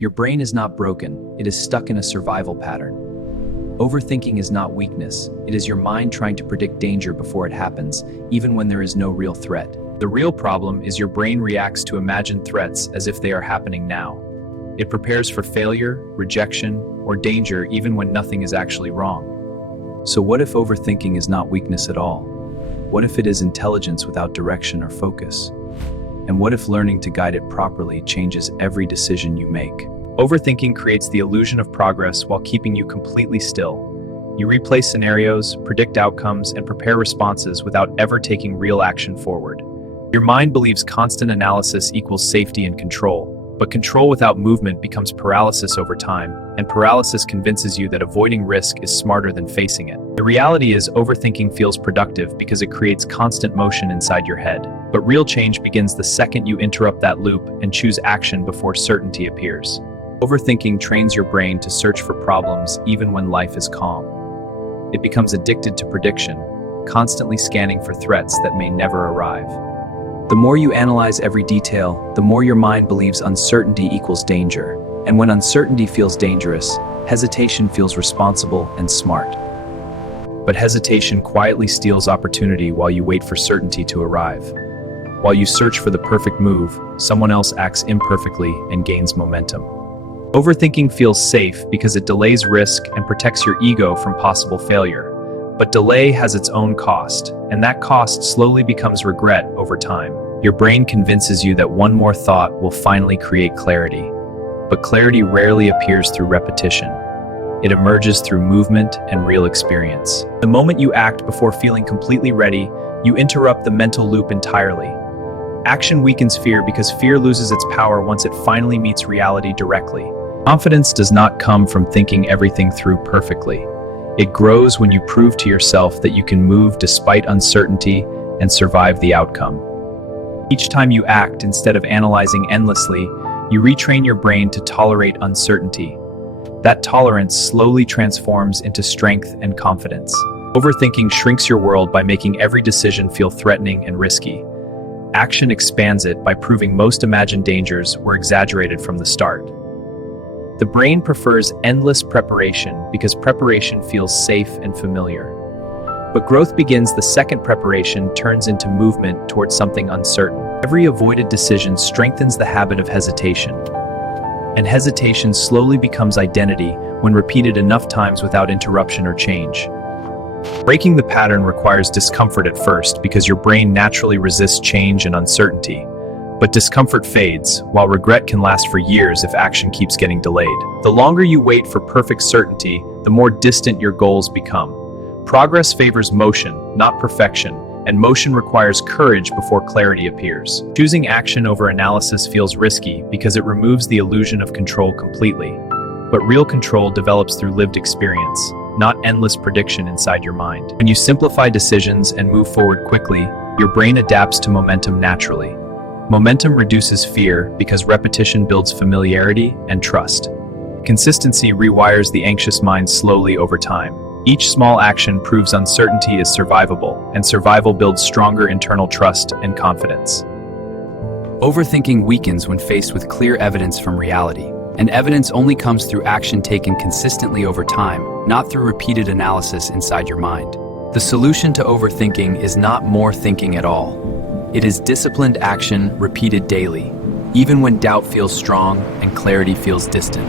Your brain is not broken, it is stuck in a survival pattern. Overthinking is not weakness, it is your mind trying to predict danger before it happens, even when there is no real threat. The real problem is your brain reacts to imagined threats as if they are happening now. It prepares for failure, rejection, or danger even when nothing is actually wrong. So what if overthinking is not weakness at all? What if it is intelligence without direction or focus? And what if learning to guide it properly changes every decision you make? Overthinking creates the illusion of progress while keeping you completely still. You replay scenarios, predict outcomes, and prepare responses without ever taking real action forward. Your mind believes constant analysis equals safety and control, but control without movement becomes paralysis over time, and paralysis convinces you that avoiding risk is smarter than facing it. The reality is, overthinking feels productive because it creates constant motion inside your head. But real change begins the second you interrupt that loop and choose action before certainty appears. Overthinking trains your brain to search for problems even when life is calm. It becomes addicted to prediction, constantly scanning for threats that may never arrive. The more you analyze every detail, the more your mind believes uncertainty equals danger. And when uncertainty feels dangerous, hesitation feels responsible and smart. But hesitation quietly steals opportunity while you wait for certainty to arrive. While you search for the perfect move, someone else acts imperfectly and gains momentum. Overthinking feels safe because it delays risk and protects your ego from possible failure. But delay has its own cost, and that cost slowly becomes regret over time. Your brain convinces you that one more thought will finally create clarity. But clarity rarely appears through repetition. It emerges through movement and real experience. The moment you act before feeling completely ready, you interrupt the mental loop entirely. Action weakens fear because fear loses its power once it finally meets reality directly. Confidence does not come from thinking everything through perfectly. It grows when you prove to yourself that you can move despite uncertainty and survive the outcome. Each time you act instead of analyzing endlessly, you retrain your brain to tolerate uncertainty. That tolerance slowly transforms into strength and confidence. Overthinking shrinks your world by making every decision feel threatening and risky. Action expands it by proving most imagined dangers were exaggerated from the start. The brain prefers endless preparation because preparation feels safe and familiar. But growth begins the second preparation turns into movement towards something uncertain. Every avoided decision strengthens the habit of hesitation. And hesitation slowly becomes identity when repeated enough times without interruption or change. Breaking the pattern requires discomfort at first because your brain naturally resists change and uncertainty. But discomfort fades, while regret can last for years if action keeps getting delayed. The longer you wait for perfect certainty, the more distant your goals become. Progress favors motion, not perfection, and motion requires courage before clarity appears. Choosing action over analysis feels risky because it removes the illusion of control completely. But real control develops through lived experience, not endless prediction inside your mind. When you simplify decisions and move forward quickly, your brain adapts to momentum naturally. Momentum reduces fear because repetition builds familiarity and trust. Consistency rewires the anxious mind slowly over time. Each small action proves uncertainty is survivable, and survival builds stronger internal trust and confidence. Overthinking weakens when faced with clear evidence from reality, and evidence only comes through action taken consistently over time, not through repeated analysis inside your mind. The solution to overthinking is not more thinking at all. It is disciplined action repeated daily, even when doubt feels strong and clarity feels distant.